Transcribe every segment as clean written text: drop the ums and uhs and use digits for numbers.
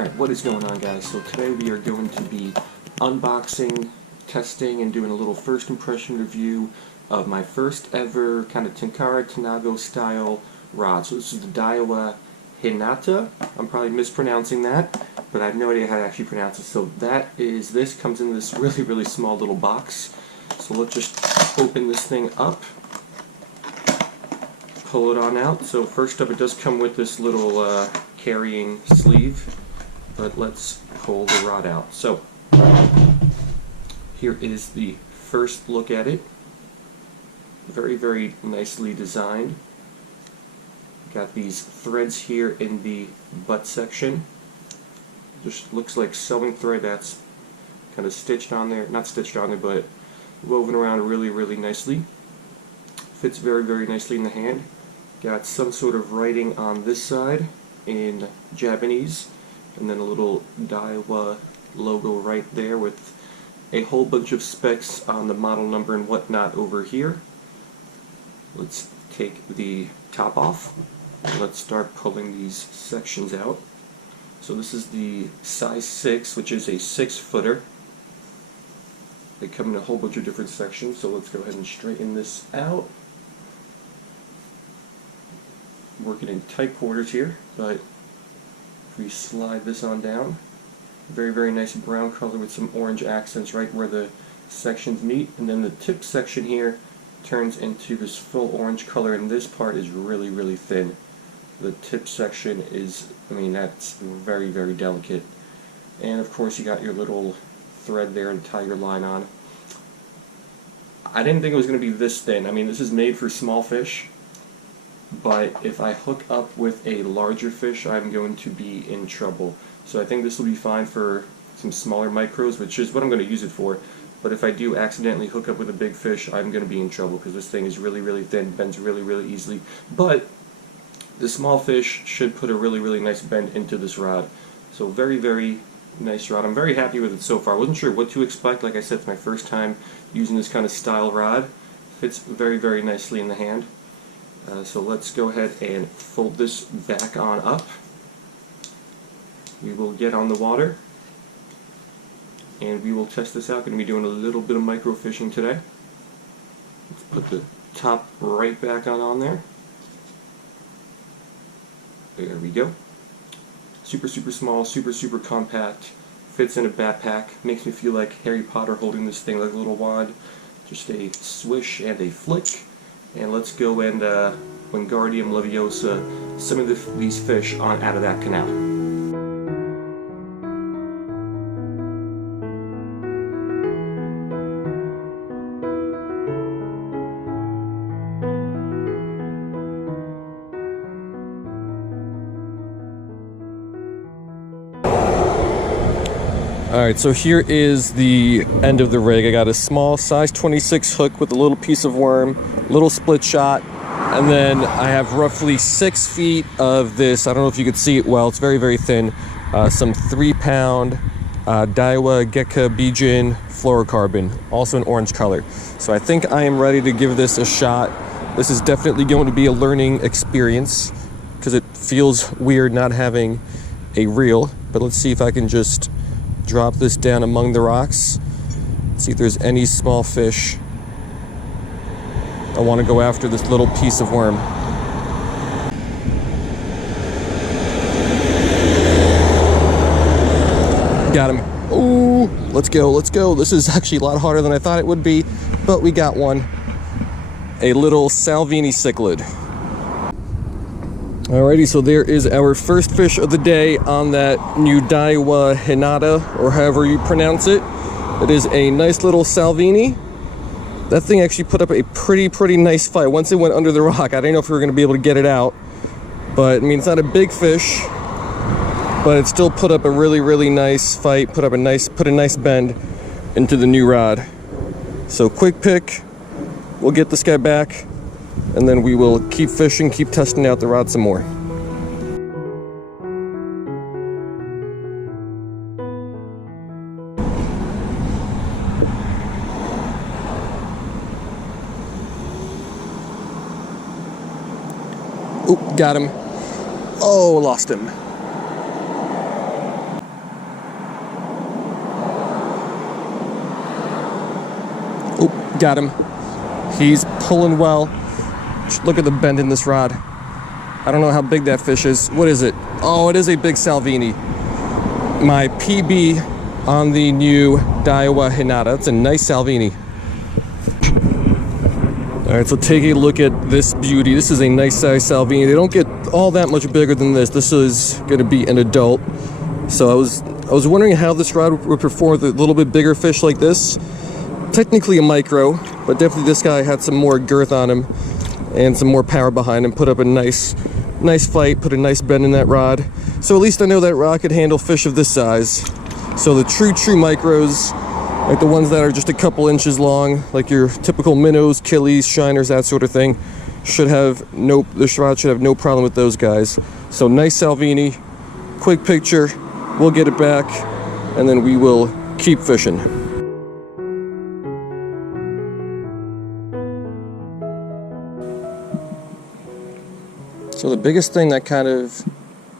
Alright, what is going on, guys? So today we are going to be unboxing, testing, and doing a little first impression review of my first ever kind of tenkara tanago style rod. So this is the Daiwa Hinata. I'm probably mispronouncing that, but I have no idea how to actually pronounce it. So this comes in this really small little box. So let's just open this thing up, pull it on out. So first up, it does come with this little carrying sleeve. But let's pull the rod out. So here is the first look at it. Very nicely designed. Got these threads here in the butt section. Just looks like sewing thread that's kind of stitched on there, not stitched on there, but woven around really nicely. Fits very nicely in the hand. Got some sort of writing on this side in Japanese, and then a little Daiwa logo right there with a whole bunch of specs on the model number and whatnot over here. Let's take the top off and let's start pulling these sections out. So this is the size 6, which is a 6-footer. They come in a whole bunch of different sections, so let's go ahead and straighten this out. Working in tight quarters here, but if we slide this on down, very nice brown color with some orange accents right where the sections meet, and then the tip section here turns into this full orange color, and this part is really thin. The tip section is, that's very delicate. And of course you got your little thread there to tie your line on. I didn't think it was going to be this thin. This is made for small fish, but if I hook up with a larger fish, I'm going to be in trouble. So I think this will be fine for some smaller micros, which is what I'm going to use it for. But if I do accidentally hook up with a big fish, I'm going to be in trouble because this thing is really thin, bends really easily. But the small fish should put a really nice bend into this rod. So very nice rod. I'm very happy with it so far. I wasn't sure what to expect. Like I said, it's my first time using this kind of style rod. Fits very nicely in the hand. So let's go ahead and fold this back on up. We will get on the water and we will test this out. Going to be doing a little bit of microfishing today. Let's put the top right back on there. There we go. Super small, super compact. Fits in a backpack. Makes me feel like Harry Potter holding this thing like a little wand. Just a swish and a flick. And let's go and Wingardium Leviosa some of these fish on out of that canal. Alright, so here is the end of the rig. I got a small size 26 hook with a little piece of worm, little split shot, and then I have roughly 6 feet of this. I don't know if you could see it well, it's very thin. Some 3-pound Daiwa Geka Bijin fluorocarbon, also an orange color. So I think I am ready to give this a shot. This is definitely going to be a learning experience because it feels weird not having a reel, but let's see if I can just drop this down among the rocks, see if there's any small fish. I want to go after this little piece of worm. Got him. Ooh, let's go. This is actually a lot harder than I thought it would be, but we got one. A little Salvini cichlid. Alrighty, so there is our first fish of the day on that new Daiwa Hinata, or however you pronounce it. It is a nice little Salvini. That thing actually put up a pretty nice fight. Once it went under the rock, I didn't know if we were going to be able to get it out. But, it's not a big fish, but it still put up a really nice fight, put a nice bend into the new rod. So quick pick, we'll get this guy back, and then we will keep fishing, keep testing out the rod some more. Oop, got him. Oh, lost him. Got him. He's pulling well. Look at the bend in this rod. I don't know how big that fish is. What is it? Oh, it is a big Salvini. My PB on the new Daiwa Hinata. That's a nice Salvini. Alright, so take a look at this beauty. This is a nice size Salvini. They don't get all that much bigger than this. This is going to be an adult. So I was wondering how this rod would perform with a little bit bigger fish like this. Technically a micro, but definitely this guy had some more girth on him and some more power behind him. Put up a nice fight, put a nice bend in that rod. So at least I know that rod could handle fish of this size. So the true micros, like the ones that are just a couple inches long, like your typical minnows, killies, shiners, that sort of thing, this rod should have no problem with those guys. So nice Salvini, quick picture, we'll get it back, and then we will keep fishing. So the biggest thing that kind of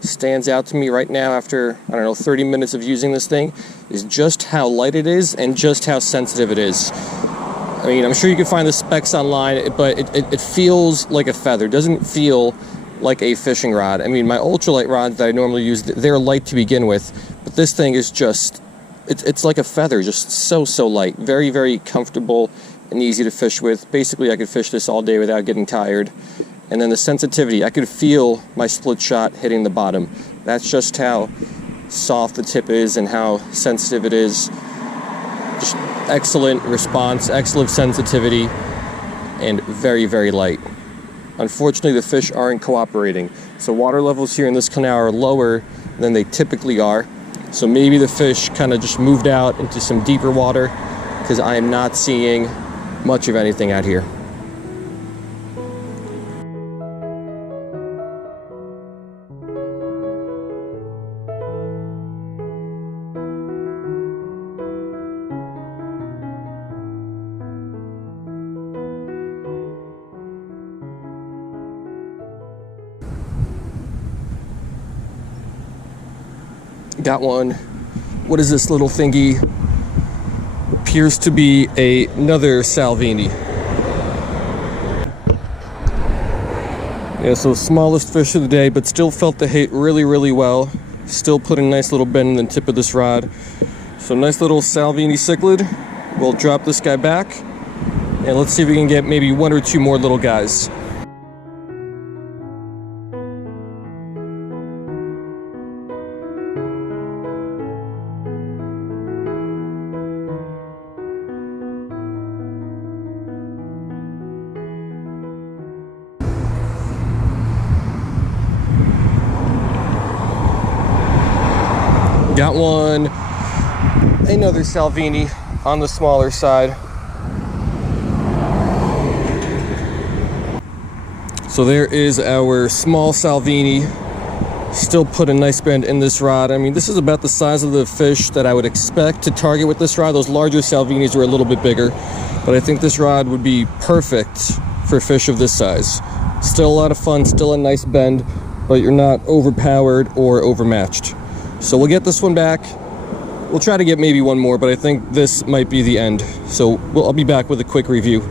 stands out to me right now after, I don't know, 30 minutes of using this thing is just how light it is and just how sensitive it is. I mean, I'm sure you can find the specs online, but it feels like a feather. It doesn't feel like a fishing rod. I mean, my ultralight rods that I normally use, they're light to begin with, but this thing is just, it's like a feather, just so light. Very, very comfortable and easy to fish with. Basically, I could fish this all day without getting tired. And then the sensitivity, I could feel my split shot hitting the bottom. That's just how soft the tip is and how sensitive it is. Just excellent response, excellent sensitivity, and very, very light. Unfortunately, the fish aren't cooperating. So water levels here in this canal are lower than they typically are. So maybe the fish kind of just moved out into some deeper water, because I am not seeing much of anything out here. Got one. What is this little thingy? Appears to be another Salvini. Yeah, so smallest fish of the day, but still felt the hit really well. Still put a nice little bend in the tip of this rod. So nice little Salvini cichlid. We'll drop this guy back, and let's see if we can get maybe one or two more little guys. Got one, another Salvini on the smaller side. So there is our small Salvini. Still put a nice bend in this rod. I mean, this is about the size of the fish that I would expect to target with this rod. Those larger Salvinis were a little bit bigger, but I think this rod would be perfect for fish of this size. Still a lot of fun, still a nice bend, but you're not overpowered or overmatched. So we'll get this one back. We'll try to get maybe one more, but I think this might be the end. So I'll be back with a quick review.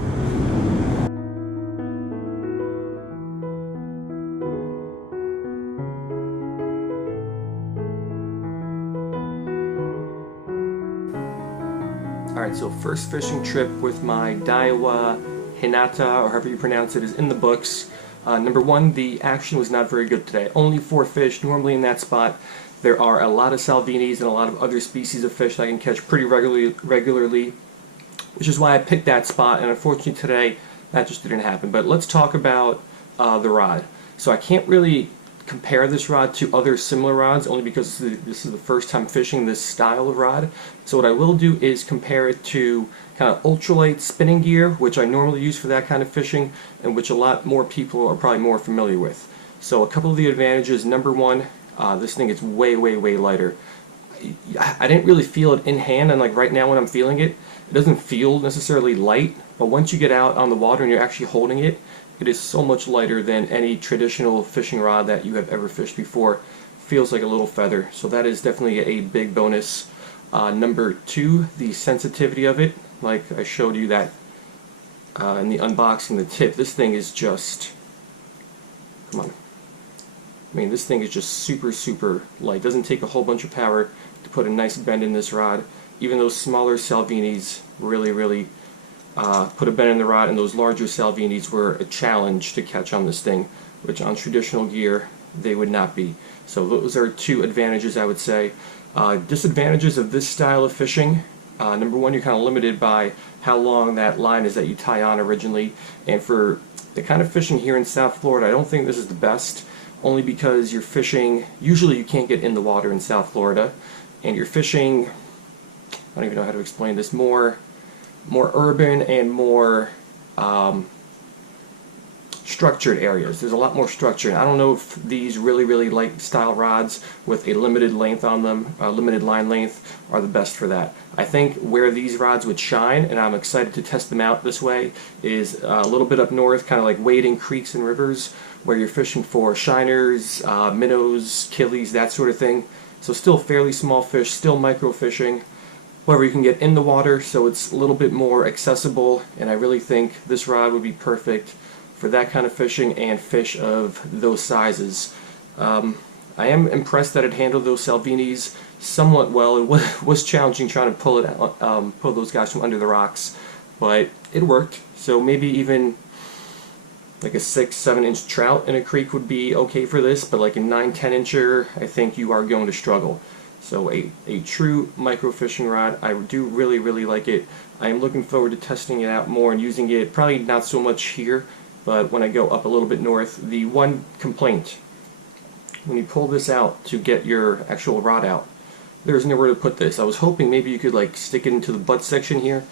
Alright, so first fishing trip with my Daiwa Hinata, or however you pronounce it, is in the books. Number one, the action was not very good today. Only 4 fish. Normally in that spot there are a lot of Salvinis and a lot of other species of fish that I can catch pretty regularly, which is why I picked that spot, and unfortunately today that just didn't happen. But let's talk about the rod. So I can't really compare this rod to other similar rods, only because this is the first time fishing this style of rod. So what I will do is compare it to kind of ultralight spinning gear, which I normally use for that kind of fishing, and which a lot more people are probably more familiar with. So a couple of the advantages. Number one, this thing is way lighter. I didn't really feel it in hand, and like right now when I'm feeling it, it doesn't feel necessarily light, but once you get out on the water and you're actually holding it, it is so much lighter than any traditional fishing rod that you have ever fished before. Feels like a little feather, so that is definitely a big bonus. Number two, the sensitivity of it. Like I showed you, that in the unboxing, the tip. This thing is just, come on. I mean, this thing is just super, super light. It doesn't take a whole bunch of power to put a nice bend in this rod. Even those smaller Salvinis really, really put a bend in the rod, and those larger Salvinis were a challenge to catch on this thing, which on traditional gear they would not be. So those are two advantages, I would say. Disadvantages of this style of fishing: number one, you're kind of limited by how long that line is that you tie on originally, and for the kind of fishing here in South Florida, I don't think this is the best, only because you're fishing, usually you can't get in the water in South Florida, and you're fishing, I don't even know how to explain this, more urban and more structured areas. There's a lot more structure. I don't know if these really light style rods with a limited length on them, limited line length, are the best for that. I think where these rods would shine, and I'm excited to test them out this way, is a little bit up north, kind of like wading creeks and rivers, where you're fishing for shiners, minnows, killies, that sort of thing. So still fairly small fish, still microfishing. However, you can get in the water, so it's a little bit more accessible, and I really think this rod would be perfect for that kind of fishing and fish of those sizes. I am impressed that it handled those Salvinis somewhat well. It was challenging trying to pull it out, pull those guys from under the rocks, but it worked. So maybe even like a 6-7 inch trout in a creek would be okay for this, but like a 9-10 incher, I think you are going to struggle. So a true microfishing rod. I do really like it. I am looking forward to testing it out more and using it, probably not so much here, but when I go up a little bit north. The one complaint, when you pull this out to get your actual rod out, there's nowhere to put this. I was hoping maybe you could like stick it into the butt section here,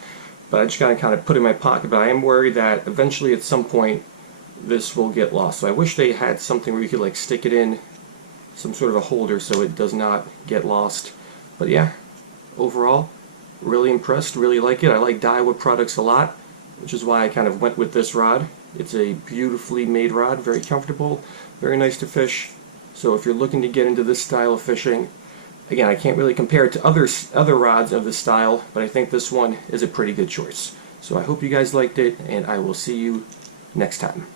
but I just gotta kind of put it in my pocket. But I am worried that eventually at some point this will get lost. So I wish they had something where you could like stick it in some sort of a holder so it does not get lost. But yeah, overall, really impressed, really like it. I like Daiwa products a lot, which is why I kind of went with this rod. It's a beautifully made rod, very comfortable, very nice to fish. So if you're looking to get into this style of fishing, again, I can't really compare it to other rods of this style, but I think this one is a pretty good choice. So I hope you guys liked it, and I will see you next time.